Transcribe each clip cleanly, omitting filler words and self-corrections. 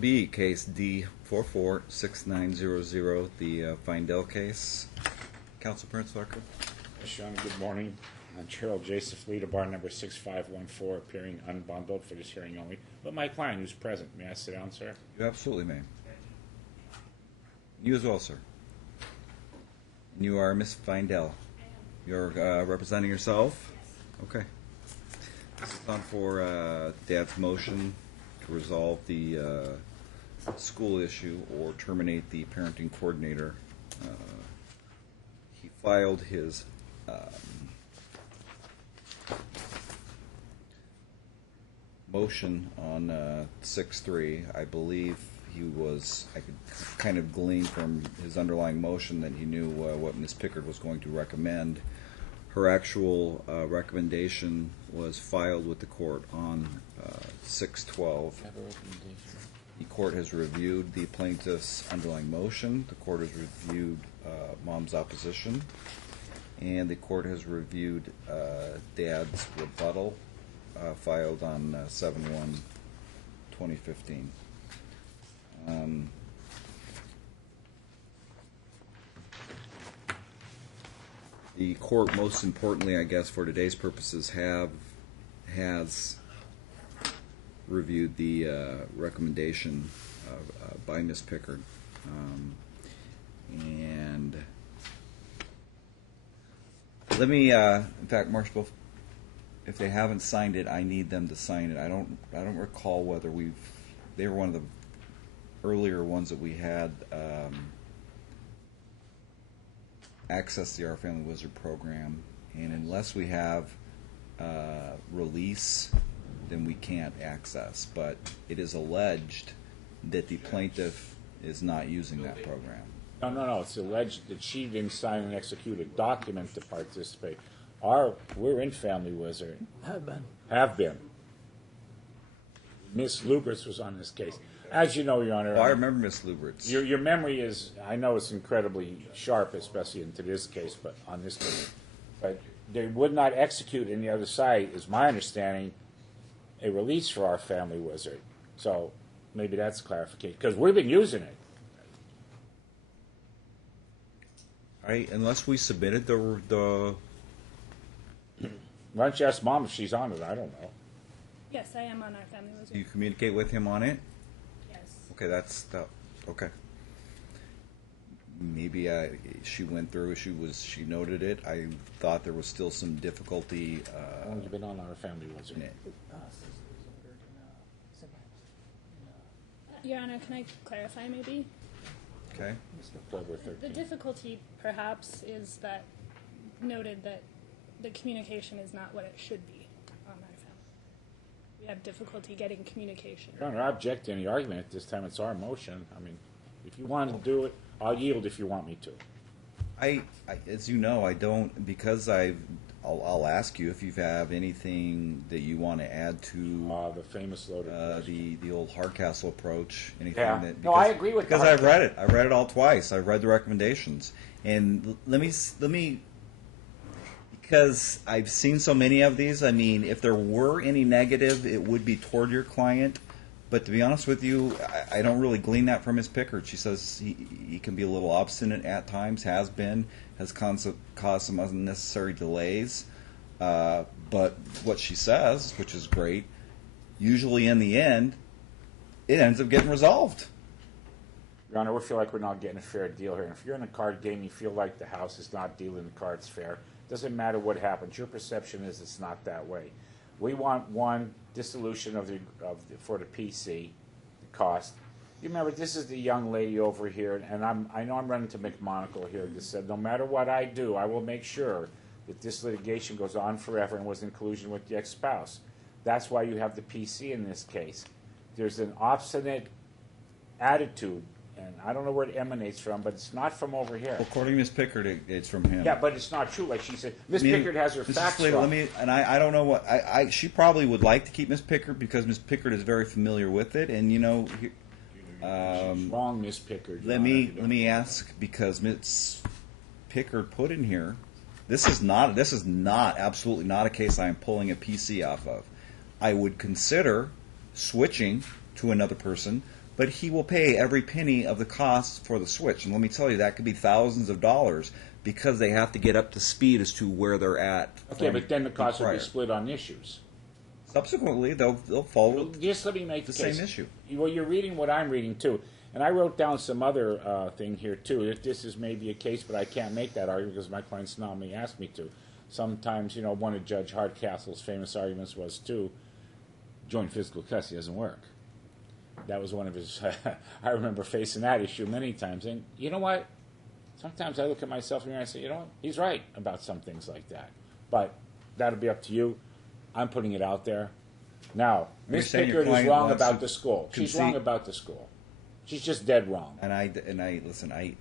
B, case D446900, the Feindel case. Council Prince Larkin. Sean, good morning. I'm Gerald Joseph Lee, bar number 6514, appearing unbundled for this hearing only. But my client, who's present, may I sit down, sir? You absolutely may. You as well, sir. You are Miss Feindel. You're representing yourself? Yes. Okay. This is on for Dad's motion to resolve the school issue or terminate the parenting coordinator. He filed his motion on 6-3. I believe I could kind of glean from his underlying motion that he knew what Ms. Pickard was going to recommend. Her actual recommendation was filed with the court on 6/12. The court has reviewed the plaintiff's underlying motion. The court has reviewed Mom's opposition. And the court has reviewed Dad's rebuttal filed on 7/1/2015. The court, most importantly, I guess, for today's purposes, has reviewed the recommendation by Ms. Pickard, and let me, in fact, Marshall, if they haven't signed it, I need them to sign it. I don't recall whether they were one of the earlier ones that we had access to our Family Wizard program, and unless we have release, then we can't access. But it is alleged that the plaintiff is not using that program. No. It's alleged that she didn't sign and execute a document to participate. We're in Family Wizard. Have been. Miss Lubritz was on this case. As you know, Your Honor. Well, I remember Miss Lubritz. Your memory is, I know it's incredibly sharp, especially into this case, but on this case. But they would not execute in the other side, is my understanding, a release for our Family Wizard. So maybe that's clarification, because we've been using it. Unless we submitted the Why don't you ask Mom if she's on it? I don't know. Yes, I am on our Family Wizard. Do you communicate with him on it? Yes. Okay, okay. Maybe she went through. She noted it. I thought there was still some difficulty. How long have you been on our Family Wizard? Your Honor, can I clarify maybe? Okay. The difficulty, perhaps, is that noted that the communication is not what it should be on our family. We have difficulty getting communication. Your Honor, I object to any argument at this time. It's our motion. I mean, if you want to do it, I'll yield if you want me to. As you know, I don't, because I'll ask you if you have anything that you want to add to the famous loaded the old Hardcastle approach. Anything yeah. that, No, I agree with that. Because I've read it. I read it all twice. I've read the recommendations, and let me. Because I've seen so many of these, I mean, if there were any negative, it would be toward your client. But to be honest with you, I don't really glean that from Ms. Pickard. She says he can be a little obstinate at times, has caused some unnecessary delays. But what she says, which is great, usually in the end, it ends up getting resolved. Your Honor, we feel like we're not getting a fair deal here. And if you're in a card game, you feel like the house is not dealing the cards fair. Doesn't matter what happens. Your perception is it's not that way. We want one dissolution for the PC, the cost. You remember, this is the young lady over here, and I know I'm running to McMonagle here. That said, no matter what I do, I will make sure that this litigation goes on forever and was in collusion with the ex-spouse. That's why you have the PC in this case. There's an obstinate attitude. And I don't know where it emanates from, but it's not from over here. Well, according to Ms. Pickard, it's from him. Yeah, but it's not true. Like she said, Ms. Pickard has her facts wrong. I don't know what she probably would like to keep Ms. Pickard because Ms. Pickard is very familiar with it, and you know. Wrong, Ms. Pickard. Let me ask, because Ms. Pickard put in here, this is absolutely not a case I am pulling a PC off of. I would consider switching to another person, but he will pay every penny of the cost for the switch. And let me tell you, that could be thousands of dollars because they have to get up to speed as to where they're at. Okay, but then the cost will be split on issues. Subsequently, they'll follow just let me make the case. same issue. Well, you're reading what I'm reading too, and I wrote down some other thing here too. If this is maybe a case, but I can't make that argument because my client's nominee asked me to. Sometimes, one of Judge Hardcastle's famous arguments was too, joint physical custody doesn't work. That was one of his. I remember facing that issue many times, and you know what? Sometimes I look at myself in the mirror and I say, you know what? He's right about some things like that. But that'll be up to you. I'm putting it out there. Now, Miss Pickard is wrong about the school. She's wrong about the school. She's just dead wrong. And I listen.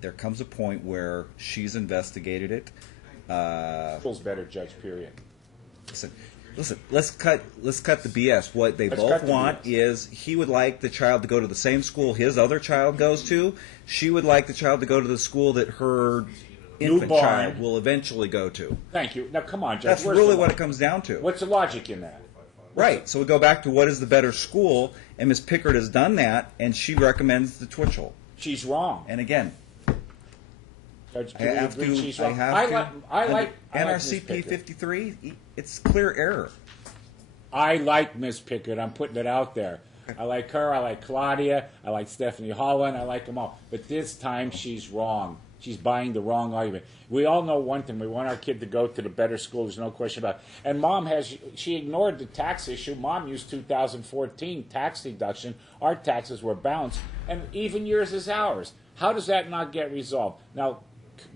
There comes a point where she's investigated it. School's better, Judge. Period. Listen. Let's cut the BS. What they both want is he would like the child to go to the same school his other child goes to. She would like the child to go to the school that her infant child will eventually go to. Thank you. Now, come on, Judge. That's really what it comes down to. What's the logic in that? Right. So we go back to what is the better school, and Miss Pickard has done that, and she recommends the Twitchell. She's wrong. And again, Judge, I have to. I like NRCP 53. It's clear error. I like Miss Pickard. I'm putting it out there. I like her. I like Claudia. I like Stephanie Holland. I like them all. But this time she's wrong. She's buying the wrong argument. We all know one thing. We want our kid to go to the better school. There's no question about it. And Mom she ignored the tax issue. Mom used 2014 tax deduction. Our taxes were balanced. And even yours is ours. How does that not get resolved? Now,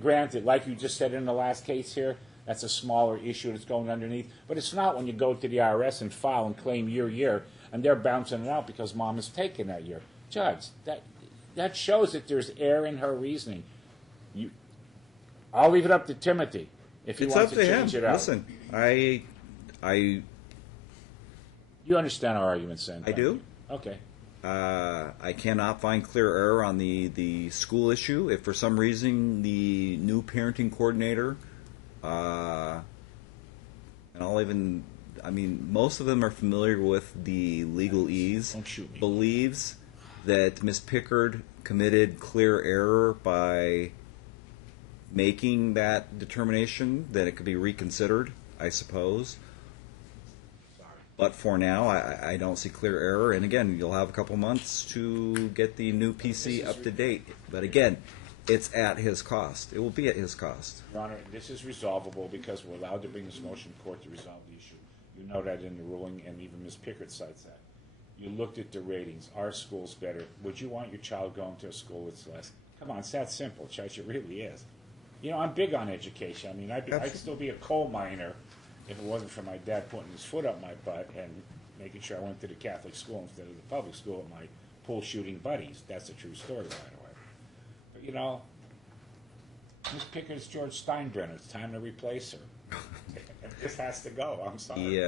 granted, like you just said in the last case here, that's a smaller issue that's going underneath. But it's not when you go to the IRS and file and claim your year, and they're bouncing it out because Mom has taken that year. Judge, that shows that there's error in her reasoning. I'll leave it up to Timothy if he wants to change it out. Listen, I. You understand our arguments, then? I do. Okay. I cannot find clear error on the school issue. If for some reason the new parenting coordinator, and most of them are familiar with the legalese, believes that Miss Pickard committed clear error by making that determination, then it could be reconsidered, I suppose. But for now, I don't see clear error. And again, you'll have a couple months to get the new PC up to date. But again, it's at his cost. It will be at his cost. Your Honor, this is resolvable because we're allowed to bring this motion to court to resolve the issue. You know that in the ruling, and even Ms. Pickard cites that. You looked at the ratings. Our school's better. Would you want your child going to a school with less? Come on, it's that simple, Judge. It really is. I'm big on education. I'd still be a coal miner if it wasn't for my dad putting his foot up my butt and making sure I went to the Catholic school instead of the public school with my pool shooting buddies. That's a true story, by the way. But, Miss Pickard's George Steinbrenner. It's time to replace her. This has to go. I'm sorry.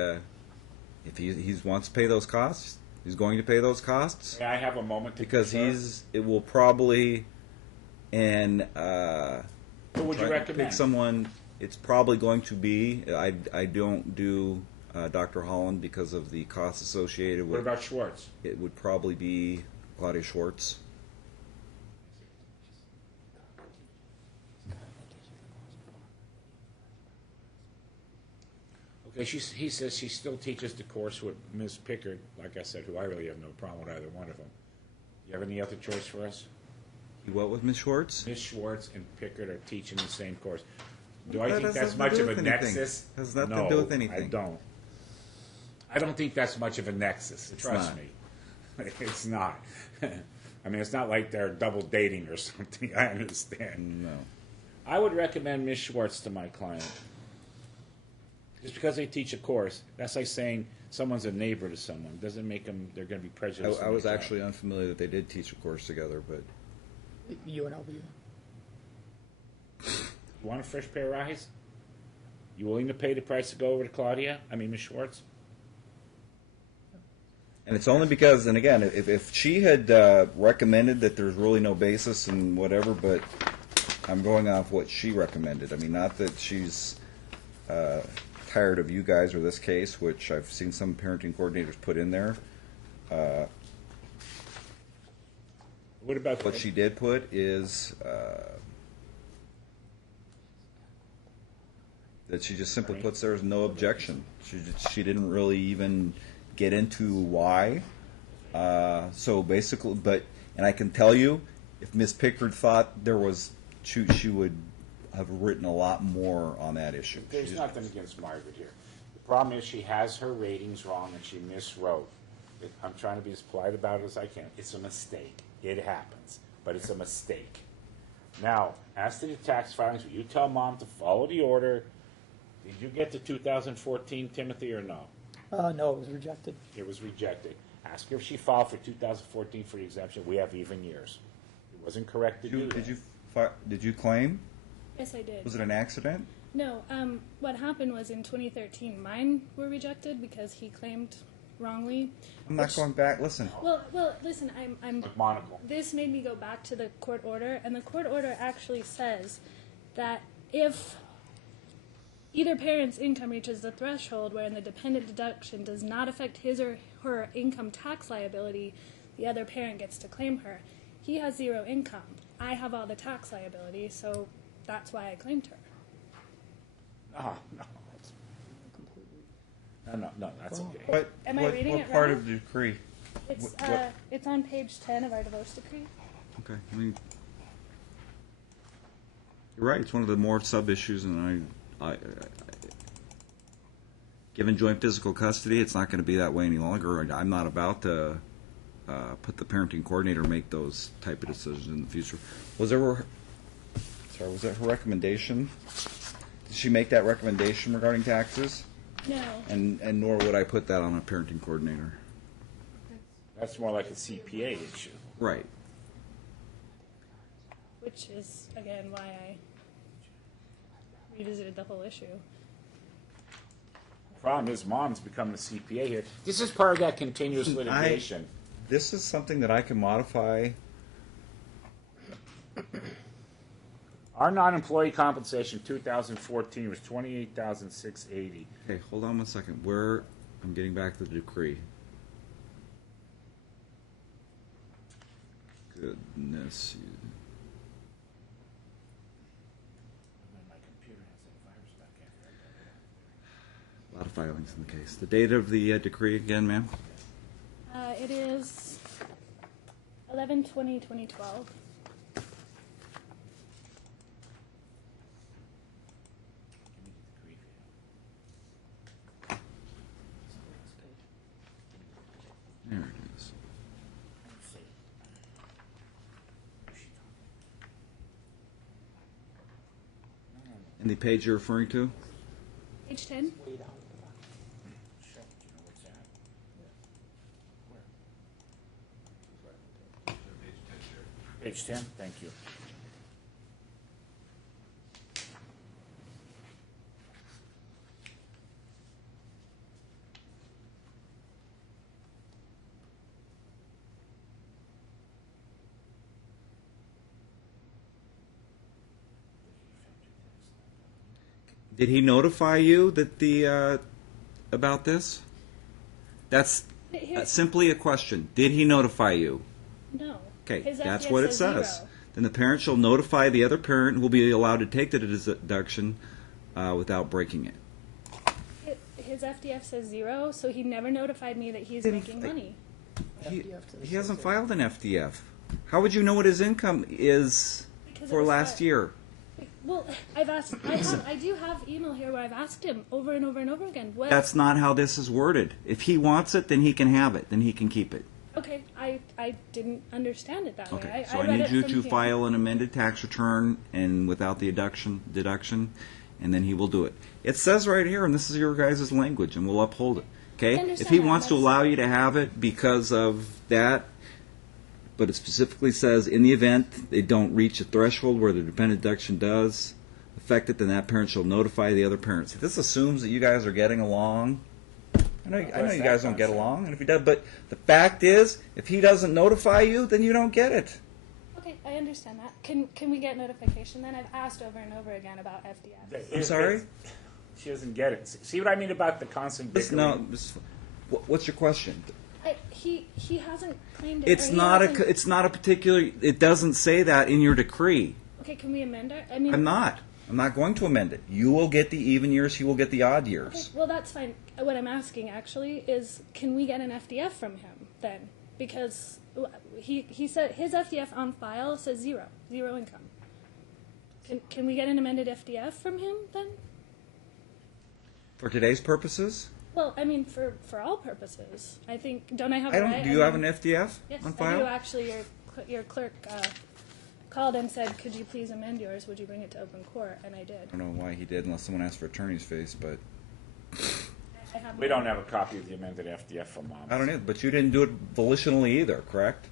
If he wants to pay those costs, he's going to pay those costs. May I have a moment to because it will probably Who would you recommend? Pick someone. It's probably going to be. I don't do Dr. Holland because of the costs associated with. What about Schwartz? It would probably be Claudia Schwartz. Okay, he says she still teaches the course with Ms. Pickard, like I said, who I really have no problem with either one of them. You have any other choice for us? What with Ms. Schwartz? Ms. Schwartz and Pickard are teaching the same course. Do I think that's much of a nexus? Has nothing to do with anything. I don't. I don't think that's much of a nexus. Trust me. It's not. It's not like they're double dating or something. I understand. No. I would recommend Ms. Schwartz to my client. Just because they teach a course, that's like saying someone's a neighbor to someone. Doesn't make them, they're going to be prejudiced. I was actually unfamiliar that they did teach a course together, but... UNLV. You want a fresh pair of eyes? You willing to pay the price to go over to Ms. Schwartz? And it's only because, and again, if she had recommended that there's really no basis and whatever, but I'm going off what she recommended. Not that she's tired of you guys or this case, which I've seen some parenting coordinators put in there. What about What she did put is that she just simply puts there is no objection. She didn't really even get into why. So basically, and I can tell you, if Miss Pickard thought there was, she would have written a lot more on that issue. There's nothing against Margaret here. The problem is she has her ratings wrong and she miswrote. I'm trying to be as polite about it as I can. It's a mistake. It happens, but it's a mistake. Now, as to the tax filings, will you tell Mom to follow the order? Did you get to 2014, Timothy, or no? No, it was rejected. It was rejected. Ask her if she filed for 2014 for the exemption. We have even years. It wasn't correct to do that. Did you claim? Yes, I did. Was it an accident? No, what happened was in 2013, mine were rejected because he claimed wrongly. I'm not going back. Listen. Well, listen, I'm. Monocle. This made me go back to the court order, and the court order actually says that if either parent's income reaches the threshold wherein the dependent deduction does not affect his or her income tax liability, the other parent gets to claim her. He has zero income. I have all the tax liability, so that's why I claimed her. No. No, that's okay. What, Am I reading what it part wrong? of the decree? It's on page 10 of our divorce decree. Okay. You're right. It's one of the more sub-issues, and given joint physical custody, it's not going to be that way any longer. I'm not about to put the parenting coordinator make those type of decisions in the future. Was that her recommendation? Did she make that recommendation regarding taxes? No. And nor would I put that on a parenting coordinator. That's more like a CPA issue. Right. Which is, again, why I revisited the whole issue. Problem is, Mom's becoming a CPA here. This is part of that continuous litigation. This is something that I can modify. Our non-employee compensation 2014 was $28,680. Okay, hold on one second. I'm getting back to the decree. Goodness. My computer has that virus back in. A lot of filings in the case. The date of the decree again, ma'am? It is 11/20/2012. There it is. And the page you're referring to? Page 10? Page 10, thank you. Did he notify you that about this? That's simply a question. Did he notify you? No. Okay, His that's FDF what it says says. 0. Then the parent shall notify the other parent who will be allowed to take the deduction without breaking it. His FDF says 0, so he never notified me that he's Didn't making they- money. He hasn't filed an FDF. How would you know what his income is Because it for was last year? Well, I've asked. I do have email here where I've asked him over and over and over again. What? That's not how this is worded. If he wants it, then he can have it. Then he can keep it. Okay, I didn't understand it that Okay, way. so I read need it you from to here. file an amended tax return and without the deduction, and then he will do it. It says right here, and this is your guys' language, and we'll uphold it. Okay? understand If he that, wants to that's- allow you to have it because of that, but it specifically says in the event they don't reach a threshold where the dependent deduction does affect it, then that parent shall notify the other parents. If this assumes that you guys are getting along, I know you guys don't get along, and if he does, but the fact is, if he doesn't notify you, then you don't get it. Okay, I understand that. Can we get notification then? I've asked over and over again about FDF. I'm sorry? She doesn't get it. See what I mean about the constant bickering? What's your question? He hasn't claimed it. It's not a particular. It doesn't say that in your decree. Okay, can we amend it? I mean, I'm not going to amend it. You will get the even years. He will get the odd years. Okay, well, that's fine. What I'm asking actually is, can we get an FDF from him then? Because he said his FDF on file says zero income. Can we get an amended FDF from him then? For today's purposes? Well, I mean, for all purposes. I think, don't I have a right? Do you have an FDF yes, on file? I do actually. Your clerk called and said, could you please amend yours? Would you bring it to open court? And I did. I don't know why he did, unless someone asked for attorney's fees, but We don't have a copy of the amended FDF from Mom. I don't know. But you didn't do it volitionally either, correct?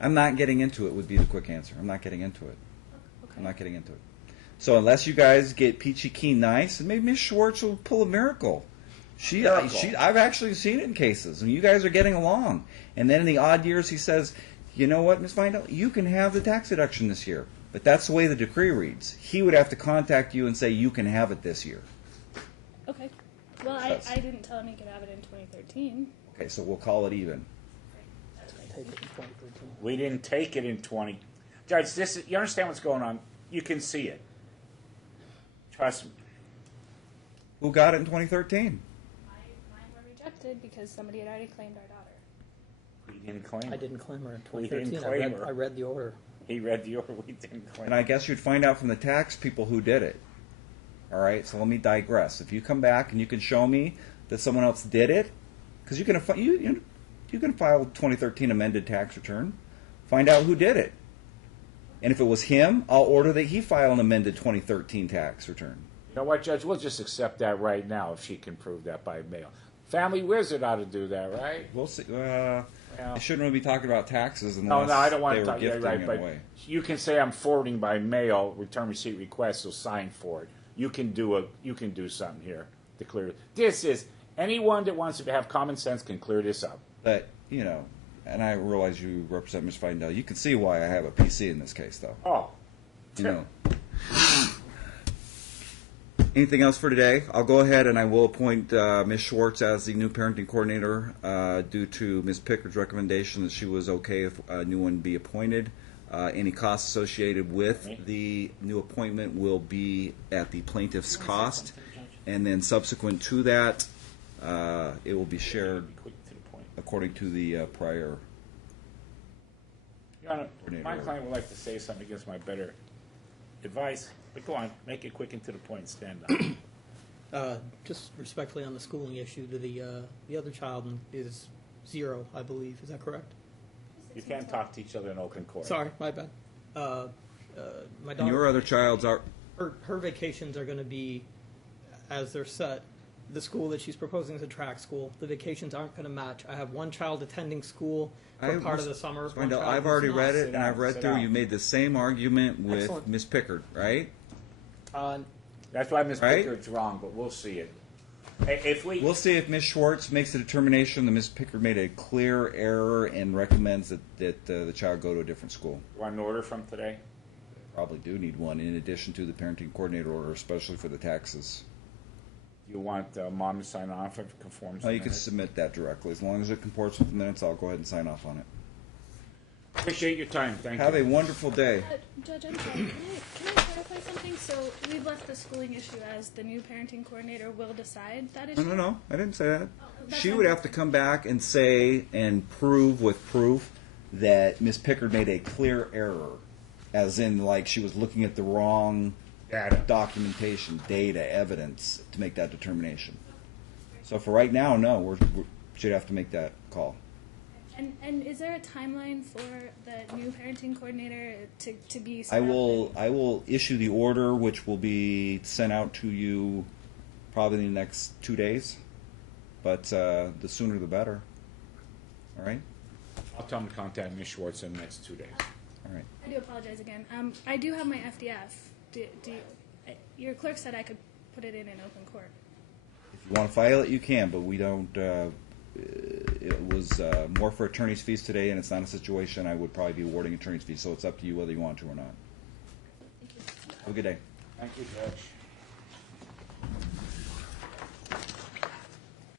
I'm not getting into it would be the quick answer. I'm not getting into it. Okay. I'm not getting into it. So unless you guys get peachy keen nice, and maybe Miss Schwartz will pull a miracle. I've actually seen it in cases, and you guys are getting along. And then in the odd years, he says, you know what, Ms. Feindel, you can have the tax deduction this year. But that's the way the decree reads. He would have to contact you and say, you can have it this year. Okay. Well, I didn't tell him he could have it in 2013. Okay, so we'll call it even. We didn't take it in 20. Judge, you understand what's going on? You can see it. Trust me. Who got it in 2013? Mine were rejected because somebody had already claimed our daughter. We didn't claim her. I didn't claim her in We didn't 2013. claim her. I read the order. He read the order. We didn't claim And I guess you'd find out from the tax people who did it. All right, so let me digress. If you come back and you can show me that someone else did it, because you can file a 2013 amended tax return, find out who did it. And if it was him, I'll order that he file an amended 2013 tax return. You know what, Judge? We'll just accept that right now if she can prove that by mail. Family Wizard ought to do that, right? We'll see. I shouldn't really be talking about taxes No, unless I don't want they to were talk. gifting Yeah, right, in but a way. you can say I'm forwarding by mail, return receipt request, so sign for it. You can do something here to clear it. This is anyone that wants to have common sense can clear this up. But, and I realize you represent Ms. Feindel. You can see why I have a PC in this case, though. Oh, Anything else for today? I'll go ahead and I will appoint Ms. Schwartz as the new parenting coordinator due to Ms. Pickard's recommendation that she was okay if a new one be appointed. Any costs associated with the new appointment will be at the plaintiff's cost, and then subsequent to that, it will be shared quick to the point. according to the prior. Your Honor, my client would like to say something against my better advice, but go on, make it quick and to the point. Stand up. Just respectfully on the schooling issue, the other child is 0, I believe. Is that correct? You can't talk to each other in open court. Sorry, my bad. My And daughter, your other child's are. her vacations are going to be, as they're set, the school that she's proposing is a track school. The vacations aren't going to match. I have one child attending school for part of the summer. one child I've who's already not. read it, Sit and I've down, read sit through. down. You made the same argument with Excellent. Ms. Pickard, right? That's why Ms. Right? Pickard's wrong, but we'll see it. Hey, if we We'll see if Ms. Schwartz makes the determination that Ms. Pickard made a clear error and recommends that the child go to a different school. want an order from today. Probably do need one in addition to the parenting coordinator order, especially for the taxes. You want Mom to sign off if it conforms? No, to you can minutes? submit that directly. As long as it comports with the minutes, I'll go ahead and sign off on it. Appreciate your time. Thank Have you. a wonderful day. Judge, I'm sorry. Can I clarify something? So we've left the schooling issue as the new parenting coordinator will decide that issue? No, I didn't say that. that's She fine. would have to come back and say and prove with proof that Ms. Pickard made a clear error, as in like she was looking at the wrong Data. documentation, data, evidence to make that determination. So for right now, no, we should have to make that call. And is there a timeline for the new parenting coordinator to be set I up will issue the order, which will be sent out to you probably in the next 2 days, but the sooner the better. All right. I'll tell them to contact Ms. Schwartz in the next 2 days. All right. I do apologize again. I do have my FDF. Your clerk said I could put it in open court. If you want to file it, you can, but we don't. It was more for attorney's fees today, and it's not a situation I would probably be awarding attorney's fees. So it's up to you whether you want to or not. Thank you. Have a good day. Thank you, Judge.